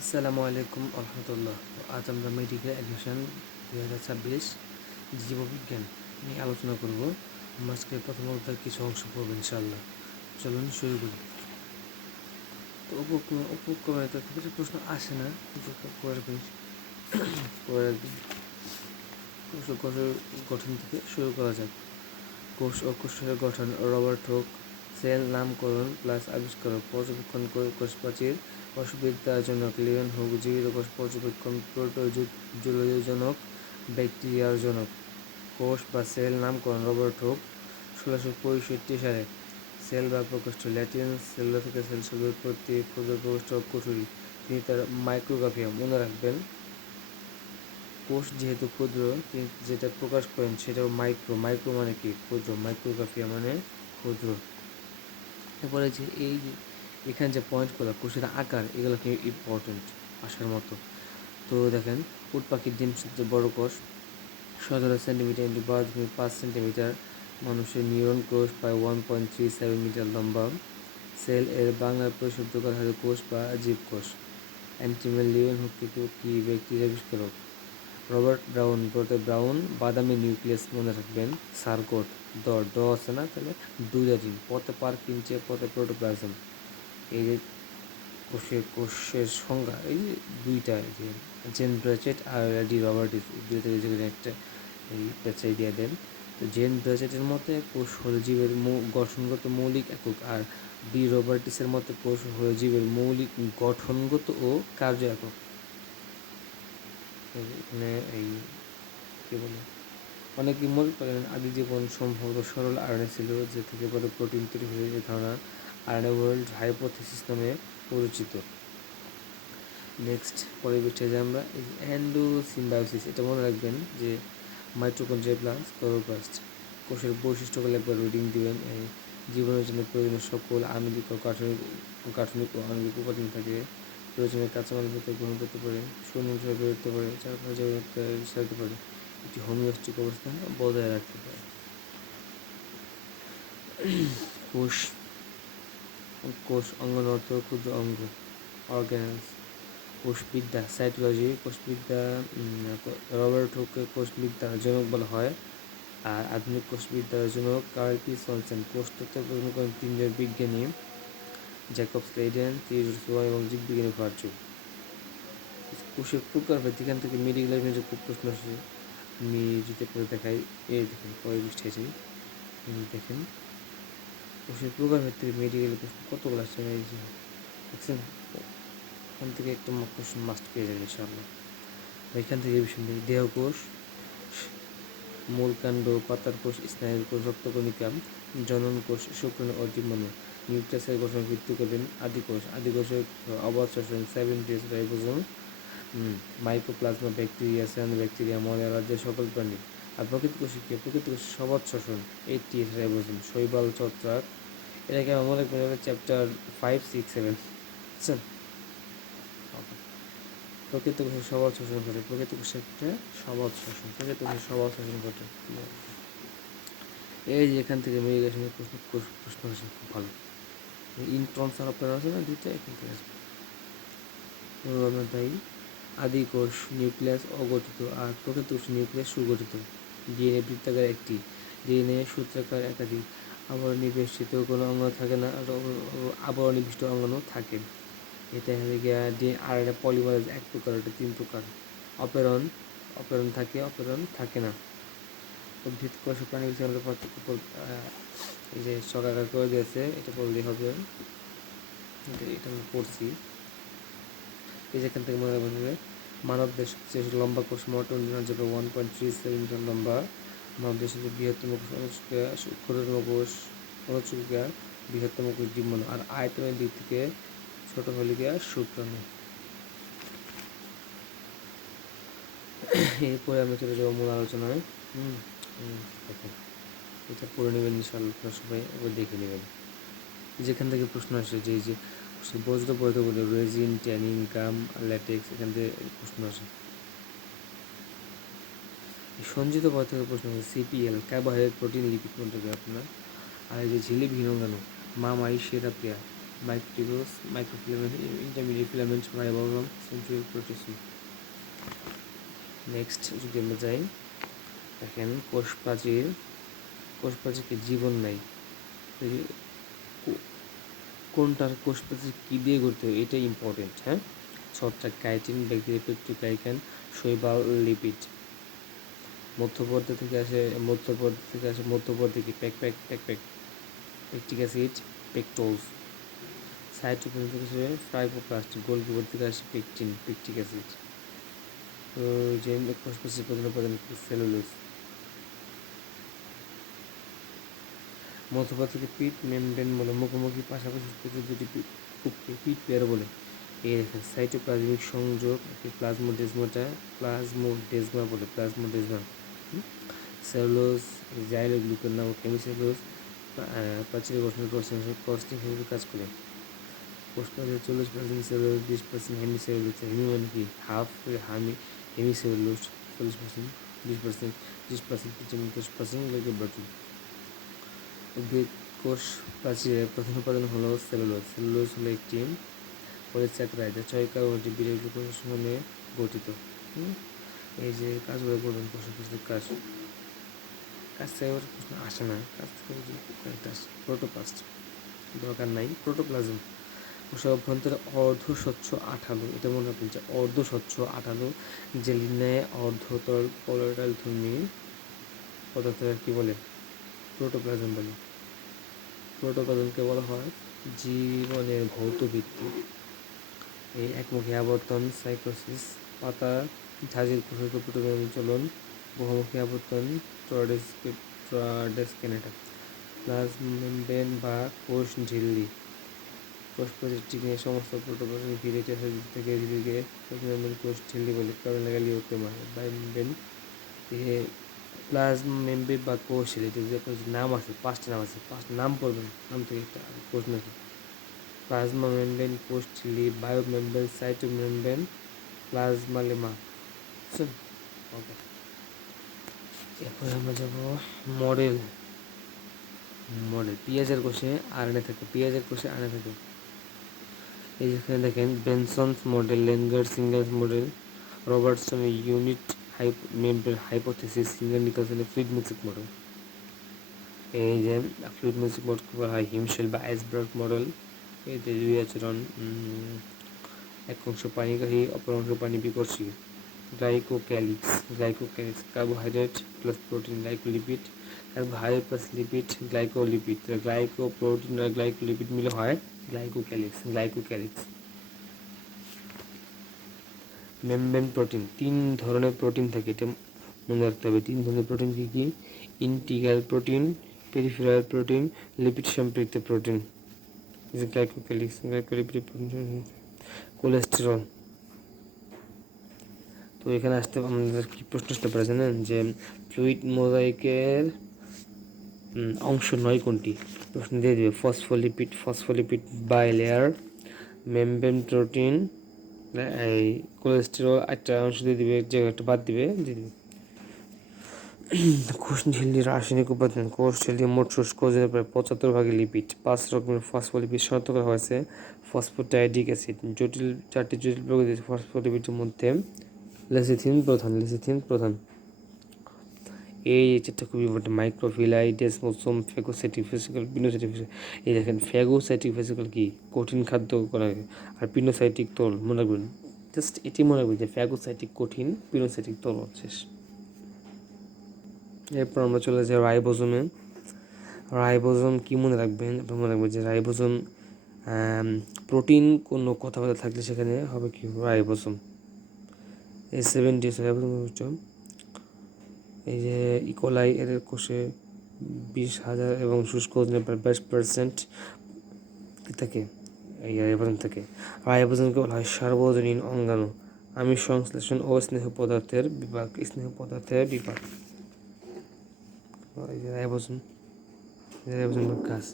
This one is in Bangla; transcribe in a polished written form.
আসসালামু আলাইকুম রহমতুল্লাহ। আজ আমরা মেডিকেল অ্যাডমিশন 2026 জীববিজ্ঞান নিয়ে আলোচনা করব। আজকে প্রথম অধ্যায়ের কিছু অংশ পড়ব ইনশাআল্লাহ। চলুন শুরু করি। তো উপক্রমে তো খুব কিছু প্রশ্ন আসে না, কিন্তু পরের কোষের গঠন থেকে শুরু করা যাক। কোষ ও কোষের গঠন রবার্ট হুক সেল নামকরণ প্লাস আবিষ্কারক পর্যবেক্ষণ কোষ প্রাচীর কোষবিদ্যাজনক লিওন হুক জীবিত কোষ পর্যবেক্ষণ প্রোটোজোজনক ব্যাকটেরিয়ার জনক কোষ বা সেল নামকরণ রবার্ট হুক 1665 সালে সেল বা প্রকোষ্ঠ ল্যাটিন সেল থেকে সেল শব্দের উৎপত্তি ক্ষুদ্র প্রকোষ্ঠ কুঠুরি। তিনি তার মাইক্রোগ্রাফিয়া মনে রাখবেন। কোষ যেহেতু ক্ষুদ্র, তিনি যেটা প্রকাশ করেন সেটাও মাইক্রো মানে কি ক্ষুদ্র, মাইক্রোগ্রাফিয়া মানে ক্ষুদ্র। এরপরে যে এখানে যে পয়েন্টগুলো কোষের আকার, এগুলো কি ইম্পর্টেন্ট আসার মতো। তো দেখেন, উট পাখির ডিম সবচেয়ে বড় কোষ 17 সেন্টিমিটার ইন্টু 12.5 সেন্টিমিটার। মানুষের নিউরন কোষ প্রায় 1.37 মিটার লম্বা। সেল এর বাংলার পরিশুদ্ধ করা হয় কোষ বা জীবকোষ। অ্যান্টিমেল লিওন হুক কি ব্যাকটেরিয়া আবিষ্কারক রবার্ট ব্রাউন বাদামি নিউক্লিয়াস মনে রাখবেন। সার্কোট ড আছে না, তাহলে ডুজারিন পথে পারকিনচে পথে প্রোটোপ্লাজম। এই যে কোষের সংজ্ঞা এই যে দুইটা, যে জেন ব্রাচেট আর ডি রবার্টিস, দুইটা একটা এই পেঁচাই দিয়ে দেন। তো জেন ব্রাচেটের মতে কোষ হলো জীবের গঠনগত মৌলিক একক, আর ডি রবার্টিসের মতে কোষ হলো জীবের মৌলিক গঠনগত ও কার্য একক। এখানে এই কী বলে, অনেকে মনে করেন আদি জীবন সম্ভবত সরল আরএনএ ছিল, যে থেকে পরে প্রোটিন তৈরি হয়ে এই ধারণা আরএনএ ওয়ার্ল্ড হাইপোথিসিস নামে পরিচিত। নেক্সট পরের বিষয়ে যে আমরা এই এন্ডোসিম্বায়োসিস, এটা মনে রাখবেন যে মাইটোকন্ড্রিয়া প্লাস ক্লোরোপ্লাস্ট। কোষের বৈশিষ্ট্যগুলো একবার রিডিং দিবেন। এই জীবনের জন্য প্রয়োজনীয় সকল আণবিক ও কাঠনিক ও আণবিক উপাদান থাকে। প্রয়োজনীয় কাঁচামাল ভেতর গ্রহণ করতে পারে, শূন্য হিসেবে বেরোতে পারে, চারপাশে সারতে পারে, একটি হোমিওস্টিক অবস্থান বজায় রাখতে পারে। কোষ কোষ অঙ্গন অর্থ ক্ষুদ্র অঙ্গ, অর্গানেলস। কোষবিদ্যা সাইটোলজি, কোষবিদ্যা রবার্ট হুককে কোষবিদ্যার জনক বলা হয়। আর আধুনিক কোষবিদ্যার জনক কার্ল পি সলসেন। কোষ তত্ত্ব প্রদান করেন তিনজন বিজ্ঞানী, জ্যাকব স্লেডেন, থিওডোর এবং জীববিজ্ঞানী ভার্চু। কোষের প্রকারভেদ, এখান থেকে মেডিকেলের মধ্যে খুব প্রশ্ন আসে। আমি যদি পরে দেখাই, এই দেখেন পরের পৃষ্ঠায় দেখেন কোষের প্রকারভেদ থেকে মেডিকেলের প্রশ্ন কতগুলো আসছে দেখছেন। এখান থেকে একটা কোশ্চেন মাস্ট পেয়ে যাবে ইনশাআল্লাহ। এখান থেকে বিষয় নেই। দেহকোষ, মূলকাণ্ড, পাতার কোষ, স্নায়ুর কোষ, রক্তকণিকা, জনন কোষ, শুক্রাণু ও ডিম্বাণু। নিউক্লিয়াসের গঠন ভিত্তি করবেন আদিকোষ। আদিকোষের অবাধ শ্বসন 7 days ribosome, mycoplasma, bacteria, bacteria, মলের রাজ্যের সকল প্রাণী। আর প্রকৃত কোষে কি, প্রকৃত কোষে সবাদ শ্বসন 80 রাইবোজোম, শৈবাল ছত্রাক। এটাকে আমার মনে করেন চ্যাপ্টার 5, 6, 7 বুঝছেন। প্রকৃত কোষে সবাদ শোষণ ঘটে, প্রকৃত কোষে একটা সবাদ শোষণ, প্রকৃত কোষে সবাদ শোষণ ঘটে। এই যে এখান থেকে মেডিকেশনের প্রশ্ন আসে খুব ভালো। ইন্ট্রনস আর অপারেটর আছে না, দুইটা এখান থেকে আসবে। আমরা তাই আদি কোষ নিউক্লিয়াস অগঠিত, আর প্রকৃত কোষ নিউক্লিয়াস সুগঠিত। ডিএনএ বৃত্তাকার একটি, ডিএনএ সূত্রাকার একাধিক। আবরণীবেষ্টিত কোনো অঙ্গ থাকে না, আবরণীবিষ্ট অঙ্গনও থাকে। এটা হলে গিয়ে আরএনএ পলিমারেজ এক প্রকার, এটা 3 প্রকার। অপেরণ থাকে না। উদ্ভিদ কোষ প্রাণী বিজ্ঞানের পার্থক্য এই যে সকাকার করে দিয়েছে, এটা বললেই হবে। এটা আমি পড়ছি। এই যেখান থেকে মনে রাখবেন যে মানব দেশ সবচেয়ে লম্বা কোষ মোট 1.37 মিটার লম্বা। মানব দেশের বৃহত্তম কোষ অনুচক্রিয়া, ক্ষুদ্রতম কোষ অনুচক্রিয়া, বৃহত্তম কোষ ডিম্বাণু। আর আয়তনের দিক থেকে ছোট হলে গিয়া শুক্রাণু। এরপরে আমরা চলে যাবো মূল আলোচনায়। দেখেন, এটা পড়ে নেবেন ইনশাআল্লাহ, আপনারা সবাই একবার দেখে নেবেন। যেখান থেকে প্রশ্ন আসে যে এই যে বজ্র পদার্থগুলো রেজিন, ট্যানিন, গাম, ল্যাটেক্স, এখান থেকে প্রশ্ন আসে। সঞ্চিত পদার্থের প্রশ্ন আছে সিপিএল, কার্বোহাইড্রেট, প্রোটিন, লিপিড কোনটা আপনার। আর এই যে ঝিলিক ভিনঙ্গাণু, মামাই, সেরাপিয়া, microtubules, microfilament, intermediate filament, ribosome, centriole, proteasome. Next যদি আমরা যাই, দেখেন কোষ প্রাচীরকে জীবন নাই, কোনটার কোষ প্রাচীর কী দিয়ে গঠিত এটা ইম্পর্টেন্ট। হ্যাঁ, ছত্রাক কাইটিন, ব্যাকটেরিয়া পেপটিগ্লাইকান, শৈবাল, লিপিড। মধ্যপর্দা থেকে আসে মধ্যপর্দা কি পেকটিক অ্যাসিড, পেকটোজ। সাইটোপ্লাজম থেকে আসে ফাইব্রোব্লাস্ট, গোলগি থেকে আসে পেকটিক অ্যাসিড। তো যে কোষ প্রাচীর প্রধান উপাদান কি? সেলুলোজ। মধ্যপর্দা থেকে পিট মেমব্রেন বলে, মুখোমুখি পাশাপাশি দুটি পিট পেয়ার বলে। এই দেখেন সাইটোপ্লাজমিক সংযোগ, প্লাজমোডেজমা বলে, প্লাজমোডেজমা। সেলুলোজ, জাইলোগ্লুকেন নামক হেমিসেলুলোজ প্রাচীরের গঠনের ক্রসিং হিসেবে কাজ করে। কোষ প্রাচীর 40% সেলুলোজ, 20% হেমিসেলুলোজ। হেমি মানে কি? হাফ। Hemicellulose 40%, 20%, 20% 10% glycoprotein. উদ্ভিদ কোষ প্রাচীরের প্রধান উপাদান হলো সেলুলোজ। সেলুলোজ হলো একটি পলিস্যাকারাইড যা 6 কার্বনের বিরল গ্লুকোজের সমন্বয়ে গঠিত। এই যে কাজগুলো করবেন কোষ প্রাচীরের কাজ থেকে প্রশ্ন আসে না, কাজ থেকে কয়েকটা আসে। প্রোটোপ্লাস্ট দরকার নাই। প্রোটোপ্লাজম কোষের অভ্যন্তরে অর্ধস্বচ্ছ আঠালো, এটা মনে রাখবেন যে অর্ধস্বচ্ছ আঠালো জেলির ন্যায় অর্ধতল কলোয়েডাল ধর্মী পদার্থের কি বলে? প্রোটোপ্লাজম বলে। প্রোটোপ্লাজমকে বলা হয় জীবনের ভৌত ভিত্তি। এই একমুখী আবর্তন সাইটোসিস, পাতা ঝাঁঝির কোষের প্রোটোপ্লাজম চলন, বহুমুখী আবর্তন ট্রাডেস্কেনেটা, প্লাজমেমব্রেন বা কোষ ঝিল্লি। কোষ প্রাচীরটি নিয়ে সমস্ত প্রোটোপ্লাজম ঘিরে থেকে ধীরে প্লাজমেমব্রেন কোষ ঝিল্লি বলে, কারণ লিওকেমা মেমব্রেন। প্লাজমেমব্রেন বা কোষ ঝিল্লি, যে নাম আছে, 5টা নাম আছে, 5টা নাম পড়বেন, নাম থেকে একটা প্রশ্ন আছে। প্লাজমা মেমব্রেন, কোষ ঝিল্লি, বায়োমেমব্রেন, সাইটোমেমব্রেন, প্লাজমালেমা। বুঝছেন? ওকে, এরপরে আমরা যাব মডেল। পেঁয়াজের কোষে আরএনএ থাকে, এই যেখানে দেখেন বেনসনস মডেল, লেঙ্গার Singer's model, Robertson unit membrane hypothesis, Singer নিকলসনের ফ্লুইড মিক্সিং মডেল। এই যে ফ্লুইড মিক্সিং মডেলকে বলা হয় হিমশেল বা আইসবার্গ মডেল। এতে দুই আচরণ, এক অংশ পানিগ্রাহী, অপর অংশ পানি বিকর্ষী। Glycocalyx carbohydrate plus protein, glycolipid, carbohydrate plus lipid, glycolipid. Glycoprotein আর গ্লাইকোলিপিড মিলে হয় গ্লাইকোক্যালিক্স। মেমব্রেন প্রোটিন, 3 ধরনের প্রোটিন থাকে, এটা মনে রাখতে হবে। 3 ধরনের প্রোটিন কি কি? Integral protein, peripheral protein, lipid সম্পৃক্ত প্রোটিন। Glycocalyx, glycolipid, cholesterol. তো এখানে আসতে আমাদের কি প্রশ্ন আসতে পারে জানেন? যে ফ্লুইড মোজাইকের অংশ নয় কোনটি? প্রশ্ন দিয়ে দেবে। ফসফোলিপিড বাইলেয়ার, মেমব্রেন প্রোটিন, এই কোলেস্টেরল একটা অংশ দিয়ে দিবে, যে একটা বাদ দিবে দিয়ে দিবে। কোষ ঝিল্লির রাসায়নিক উপাদান। কোষ ঝিল্লির মোট শুষ্ক ওজনের প্রায় 75% লিপিড। 5 রকমের ফসফোলিপিড শনাক্ত করা হয়েছে। ফসফোটাইডিক অ্যাসিড, 4টি জটিল প্রকৃতির ফসফোলিপিডের মধ্যে লেসিথিন প্রধান। এই যেটা খুবই ইম্পর্টেন্ট, মাইক্রোফিলাই, ডেসমোসোম, ফ্যাগোসাইটিক ভেসিকল, পিনোসাইটিক ভেসিকল। এই দেখেন ফ্যাগোসাইটিক ভেসিকল কি? কঠিন খাদ্য করা হয়। আর পিনোসাইটিক তরল মনে রাখবেন, জাস্ট এটি মনে রাখবেন যে ফ্যাগোসাইটিক কঠিন, পিনোসাইটিক তরল। শেষ। এরপর আমরা চলে যাই রাইবোজোমে। রাইবোজোম কি মনে রাখবেন? মনে রাখবেন যে রাইবোজোম প্রোটিন কোনো কথাবার্তা থাকলে সেখানে হবে কি? রাইবোজোম। এই 70 রাইবোজোম। এই যে ইকোলাই এর কোষে 20,000 এবং শুষ্ক ওজনের প্রায় 22% থাকে, এই রাইবোজোম থাকে। রাইবোজোমকে বলা হয় সার্বজনীন অঙ্গাণু, আমিষ সংশ্লেষণ ও স্নেহ পদার্থের বিভাগ। এই যে রাইবোজোমের কাজ।